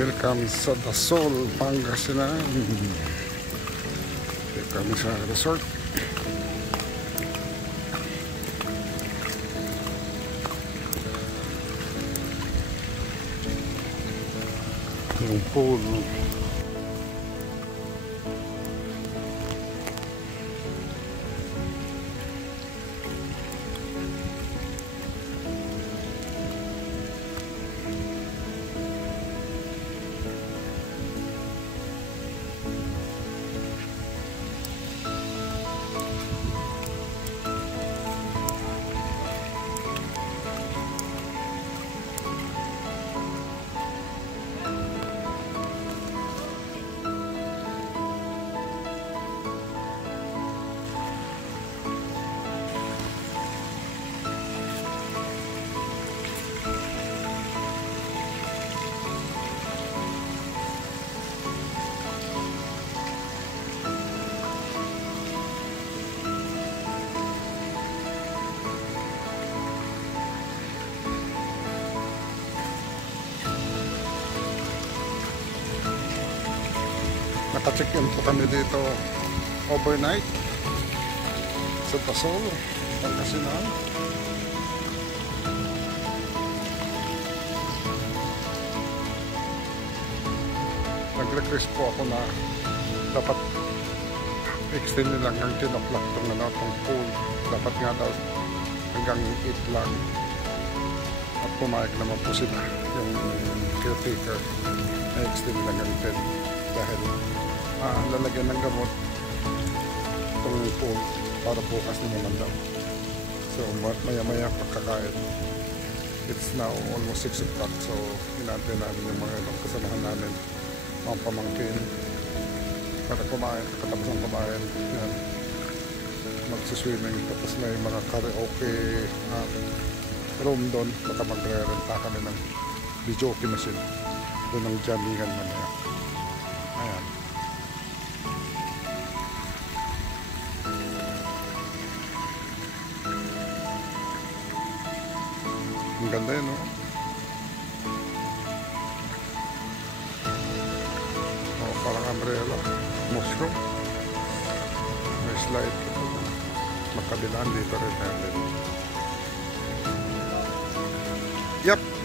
Welcome sa Dasol, Pangasinan. Dito kami sa resort. Yung pool. Naka-check-in po kami dito overnight sa Dasol, Pangasinan. Nag-request po ako na dapat extend nila hanggang 10 o'clock itong pool. Dapat nga daw hanggang 8 lang. At pumayag naman po sila yung caretaker na extend nila hanggang 10 dahil lalagyan ng gamot itong pool para bukas naman daw. So maya maya pagkakain, it's now almost 6 o'clock, so hinantay namin yung mga kasamahan namin, mga pamangkin, para kumain. Katapos ng kumain yan, magsiswimming, tapos may mga karaoke room doon. Baka magre-renta kami ng videoke machine doon ng jammingan mamaya. Ayan. Ang ganda yun, no? Oh, parang umbrella. Mushroom. May slide. Magkabilaan dito rin natin. Yep.